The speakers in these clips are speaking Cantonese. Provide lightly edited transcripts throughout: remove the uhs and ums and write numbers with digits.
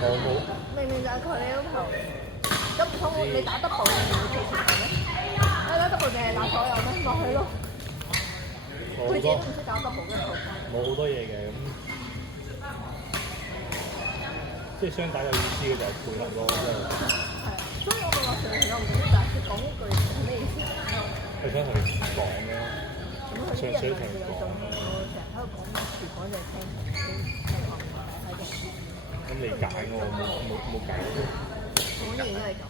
我冇。明明就係佢你嗰頭，咁唔通你打 double 定係會做成咩？你打 double 定係打所有咩？落去咯。佢自己都唔識搞 double 嘅套。冇好多嘢嘅咁，即係雙打有意思嘅就係配合咯，真係。係，所以我咪話上次我唔知，但係佢講嗰句係咩意思？佢想同你講嘅，咁佢啲人咪會有種成日喺度講廚房就係聽學唔大睇嘅。咁你揀我冇揀過。我依然都係咁。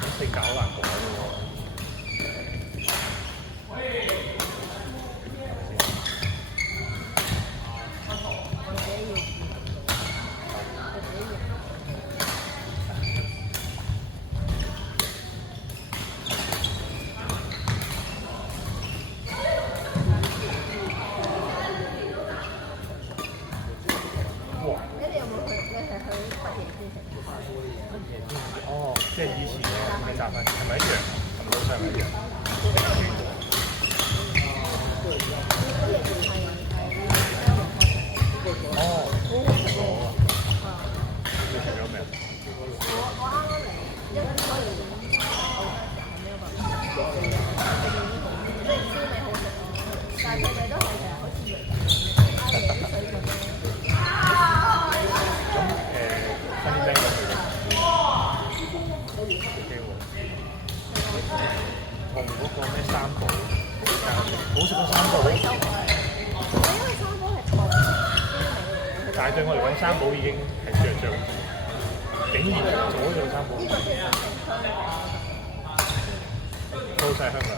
咁性格好難講嘅喎。哦，即係以前嘅雜飯係咪一樣？係咪老細係咪一樣？哦，好食喎！你食咗未啊？我啱啱嚟，因為可以即係燒味好食，但係佢哋都係成日好似嗌嘢水咁樣。咁新丁同嗰個咩三寶，好食過三寶。因為三寶係薄，但係對我嚟講，三寶已經係着，竟然做咗做三寶，呢個先係香港。都晒香港。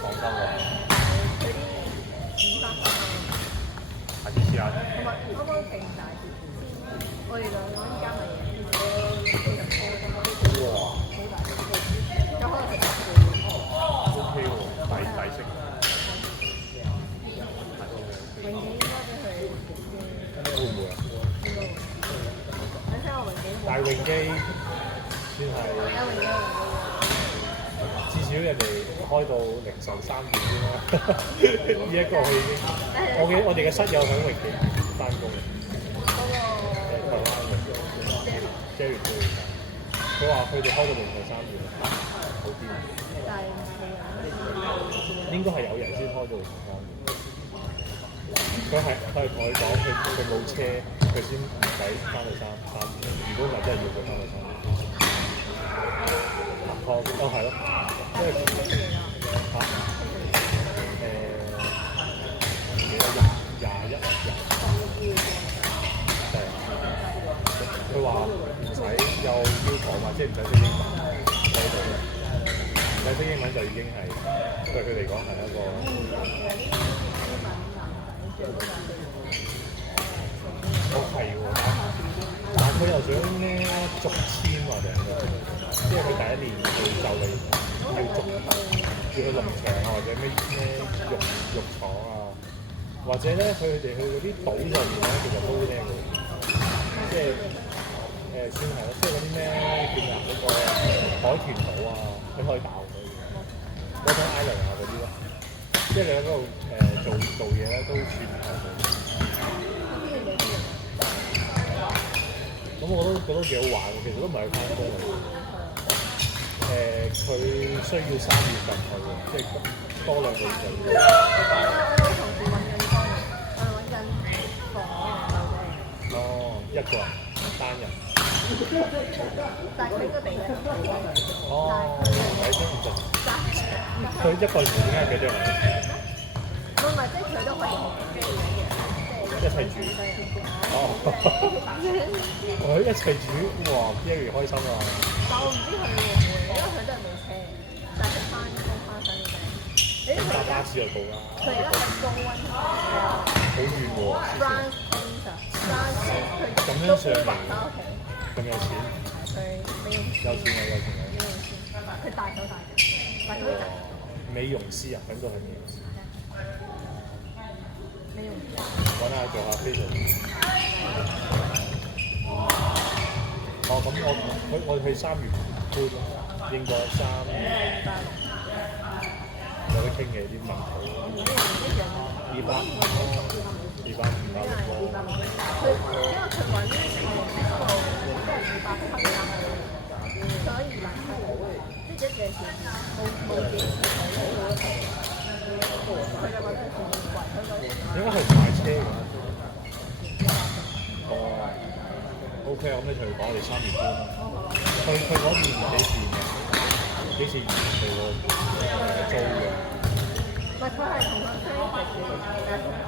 廣州喎。佢啲五花下次試下。同埋啱啱勁大條，我哋兩個依家咪哇！好大條，有可能係OK 喎，抵食。永記應該俾佢會唔會啊？應該會。你聽我永記。但係永基算係至少人哋開到凌晨3點先啦。呢一個佢已經，我哋嘅室友喺永記翻工。台灣嘅 Jerry 佢話佢哋開到凌晨3點，好癲。但係應該係有人先開到凌晨3點。佢係同佢講，佢冇車，佢先唔使翻到3點。如果唔係真係要佢翻到3點。係咯，因為嚇21日。係啊，佢話唔使有要求嘛，即係唔使識英文喺度嘅，唔使識英文就已經係對佢嚟講係一個。係喎，但係佢又想咧續簽或者即係佢第一年佢就嚟要續，叫佢農場啊或者咩肉廠啊，或者咧佢哋去嗰啲島上面咧，其實都叻嘅，即係算係咯，即係嗰啲咩叫咩啊？嗰個海豚島啊，你可以打佢嗰種 island 啊嗰啲咯，即係你喺嗰度做嘢咧都算係。咁我都覺得幾好玩嘅，其實都唔係去翻工嚟嘅。佢需要3月份去嘅，即係多2個月就要。我同事揾緊工，我揾緊房嘅。哦，一個人單人。但係佢應該俾嘅。哦，睇先唔準。佢一個月點解幾多人？唔係，即係佢都可以一齊煮。哦，我一齊煮，哇 ！Jerry 開心啊！但我唔知佢會唔會，因為佢都係冇車，但係翻工翻新嘅。咁搭巴士就到啦。佢而家喺高溫，好遠喎。France Winter，France 佢咁樣上嚟，咁有錢。佢美容師。有錢啊！有錢啊！美容師，佢大手大腳，但係佢賺。美容師啊，咁都係美容師。美容師。揾下做下 facial。我講我去3月搬，應該有得傾嘅啲問題。200，250因為佢揾呢個即係200匹啦，所以200匹，即係一隻船冇電，佢就覺得係船貴，應該係唔買車㗎。哦，OK，咁你同佢講，我哋3月搬啦。佢嗰邊幾時嘅？幾時完佢個租嘅？唔係佢係同佢 friend 一齊住，